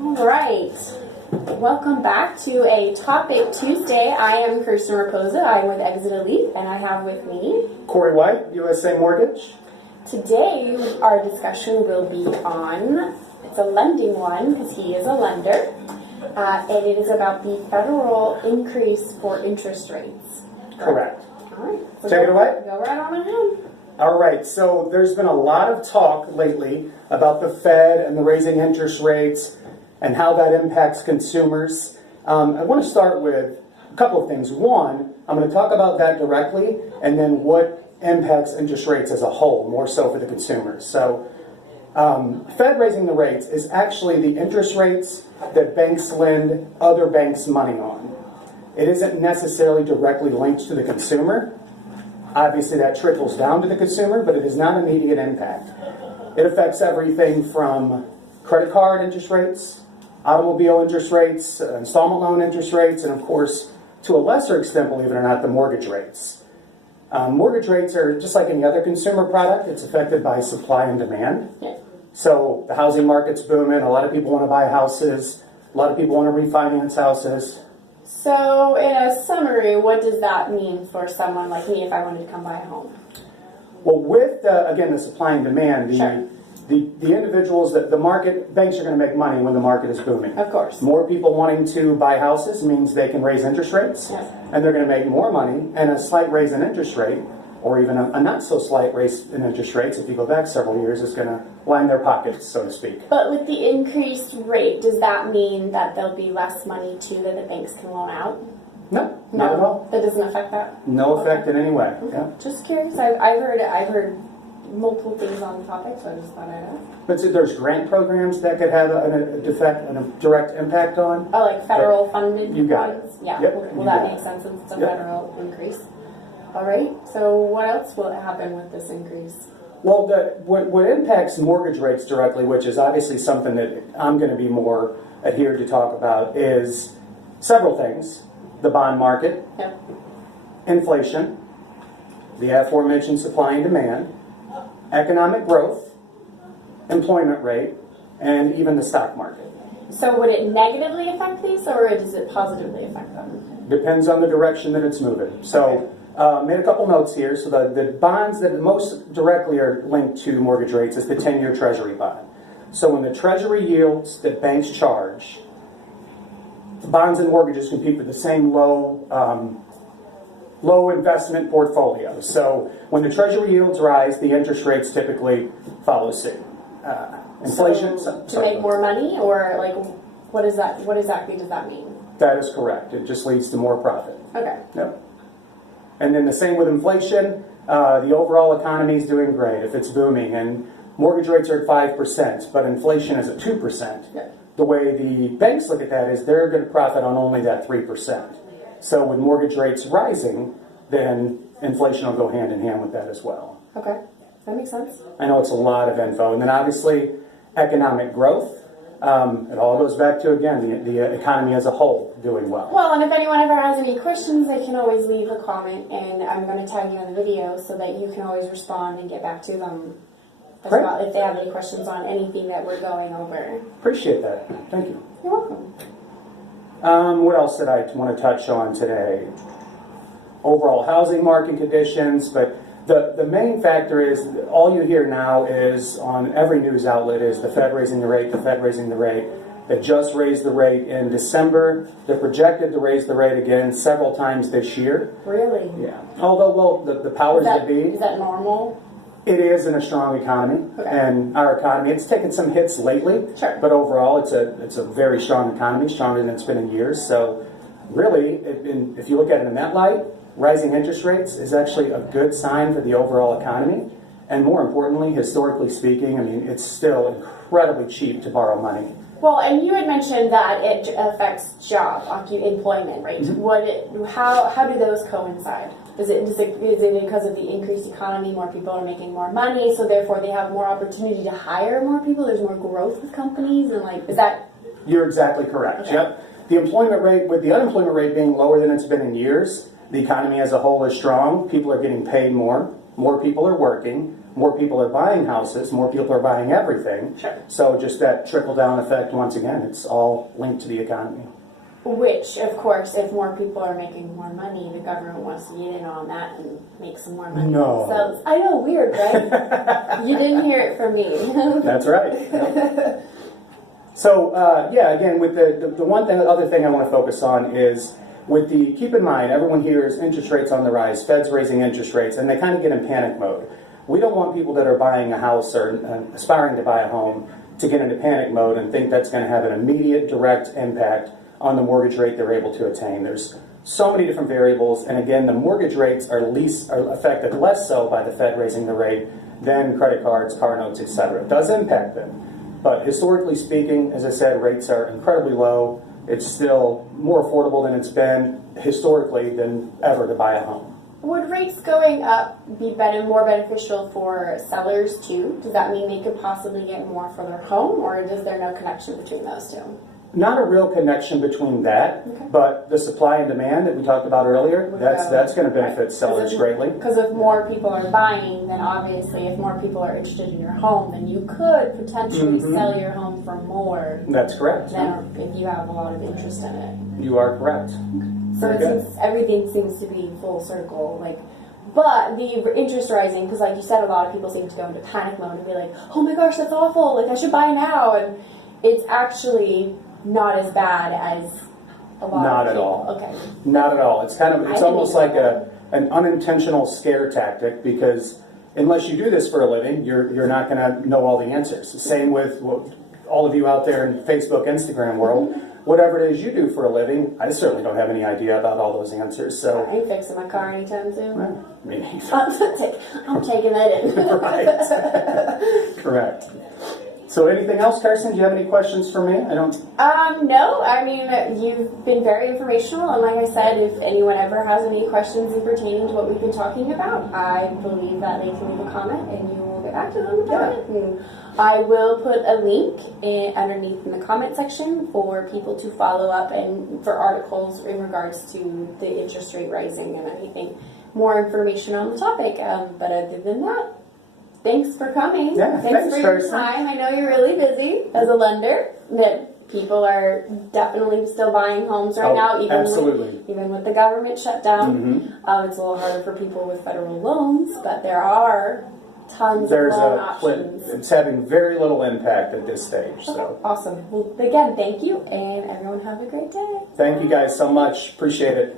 All right. Welcome back to a Topic Tuesday. I am Kirsten Raposa. I'm with Exit Elite, and I have with me Corey White, USA Mortgage. Today, our discussion will be on, it's a lending one because he is a lender, and it is about the federal increase for interest rates. Correct. All right. So Take it away. Go right on ahead. All right, so there's been a lot of talk lately about the Fed and the raising interest rates and how that impacts consumers. I want to start with a couple of things. One, I'm going to talk about that directly, and then what impacts interest rates as a whole, more so for the consumers. So, Fed raising the rates is actually the interest rates that banks lend other banks money on. It isn't necessarily directly linked to the consumer. Obviously, that trickles down to the consumer, but it is not immediate impact. It affects everything from credit card interest rates, automobile interest rates, installment loan interest rates, and of course, to a lesser extent, believe it or not, the mortgage rates. Mortgage rates are just like any other consumer product. It's affected by supply and demand. Yeah. So the housing market's booming. A lot of people want to buy houses. A lot of people want to refinance houses. So, in a summary, what does that mean for someone like me if I wanted to come buy a home? Well, with, again, the supply and demand, Sure. the individuals, that the market, banks are going to make money when the market is booming. Of course. More people wanting to buy houses means they can raise interest rates, Yeah. and they're going to make more money, and a slight raise in interest rate, or even a not so slight raise in interest rates, if you go back several years, is going to line their pockets, so to speak. But with the increased rate, does that mean that there'll be less money too that the banks can loan out? No, not at all. That doesn't affect that? No effect in any way. Okay. Yeah. Just curious. I've heard multiple things on the topic, so I just thought I'd ask. But so there's grant programs that could have a direct impact on. Oh, like federal funded You got it. ones? Yeah. Yep, Well, you that got makes it. sense since it's a Yep. federal increase. All right. So what else will happen with this increase? Well, what impacts mortgage rates directly, which is obviously something that I'm going to be more adhered to talk about, is several things. The bond market, Yep. inflation, the aforementioned supply and demand, economic growth, employment rate, and even the stock market. So would it negatively affect these, or does it positively affect them? Depends on the direction that it's moving. So, made a couple notes here. So the bonds that most directly are linked to mortgage rates is the 10-year Treasury bond. So when the Treasury yields that banks charge, bonds and mortgages compete for the same low investment portfolio. So when the Treasury yields rise, the interest rates typically follow suit. Inflation. So, to make more money, or like, what is that? What exactly does that mean? That is correct. It just leads to more profit. Okay. Yep. And then the same with inflation. The overall economy is doing great if it's booming, and mortgage rates are at 5%, but inflation is at 2%. Yeah. The way the banks look at that is they're going to profit on only that 3%. So with mortgage rates rising, then inflation will go hand in hand with that as well. Okay. That makes sense. I know it's a lot of info. And then obviously economic growth. It all goes back to, again, the economy as a whole doing well. Well, and if anyone ever has any questions, they can always leave a comment, and I'm going to tag you in the video so that you can always respond and get back to them as Great. well if they have any questions on anything that we're going over. Appreciate that. Thank you. You're welcome. What else did I want to touch on today? Overall housing market conditions, but the main factor is all you hear now is on every news outlet is the Fed raising the rate, the Fed raising the rate. They just raised the rate in December. They're projected to raise the rate again several times this year. Really? Yeah. Although, well, the powers that be, Is that normal? it is in a strong economy, Okay. and our economy, it's taken some hits lately, Sure. but overall it's a very strong economy, stronger than it's been in years. So really, if you look at it in that light, rising interest rates is actually a good sign for the overall economy. And more importantly, historically speaking, I mean, it's still incredibly cheap to borrow money. Well, and you had mentioned that it affects employment rate. Mm-hmm. How do those coincide? Is it because of the increased economy, more people are making more money, so therefore they have more opportunity to hire more people? There's more growth with companies, and like, is that? You're exactly correct. Okay. Yep. The employment rate, with the unemployment rate being lower than it's been in years, the economy as a whole is strong. People are getting paid more. More people are working. more people are buying houses, more people are buying everything. Sure. So just that trickle-down effect, once again, it's all linked to the economy. Which, of course, if more people are making more money, the government wants to get in on that and make some more money. No. So, I know, weird, right? You didn't hear it from me. That's right. So, yeah, again, with the one thing, the other thing I want to focus on is with the, keep in mind, everyone hears interest rates on the rise, Fed's raising interest rates, and they kind of get in panic mode. We don't want people that are buying a house or aspiring to buy a home to get into panic mode and think that's going to have an immediate direct impact on the mortgage rate they're able to attain. There's so many different variables, and again, the mortgage rates are affected less so by the Fed raising the rate than credit cards, car notes, etc. It does impact them, but historically speaking, as I said, rates are incredibly low. It's still more affordable than it's been historically than ever to buy a home. Would rates going up be more beneficial for sellers too? Does that mean they could possibly get more for their home, or is there no connection between those two? Not a real connection between that, Okay. but the supply and demand that we talked about earlier, that's going to benefit sellers greatly. Because if more people are buying, then obviously if more people are interested in your home, then you could potentially sell your home for more That's correct. than if you have a lot of interest in it. You are correct. So Very good. everything seems to be full circle, but the interest rising, because like you said, a lot of people seem to go into panic mode and be like, oh my gosh, that's awful, I should buy now, and it's actually not as bad as a lot Not of at people. all. Okay. Not at all. It's I almost think like an unintentional scare tactic, because unless you do this for a living, you're not going to know all the answers. The same with all of you out there in Facebook, Instagram world. Whatever it is you do for a living, I certainly don't have any idea about all those answers. So I ain't fixing my car anytime soon. me neither. I'm taking that in. Right. Correct. So anything else, Carson? Do you have any questions for me? I don't. No, I mean, you've been very informational, and like I said, if anyone ever has any questions in pertaining to what we've been talking about, I believe that they can leave a comment, and you will get back to them about it. And I will put a link underneath in the comment section for people to follow up and for articles in regards to the interest rate rising and anything more information on the topic. But other than that, thanks for coming. Yeah, thanks for your Carson. time. I know you're really busy as a lender. That people are definitely still buying homes right now, even with the government shutdown. It's a little harder for people with federal loans, but there are tons of loan options. It's having very little impact at this stage. So Awesome. Well, again, thank you, and everyone have a great day. thank you guys so much. Appreciate it.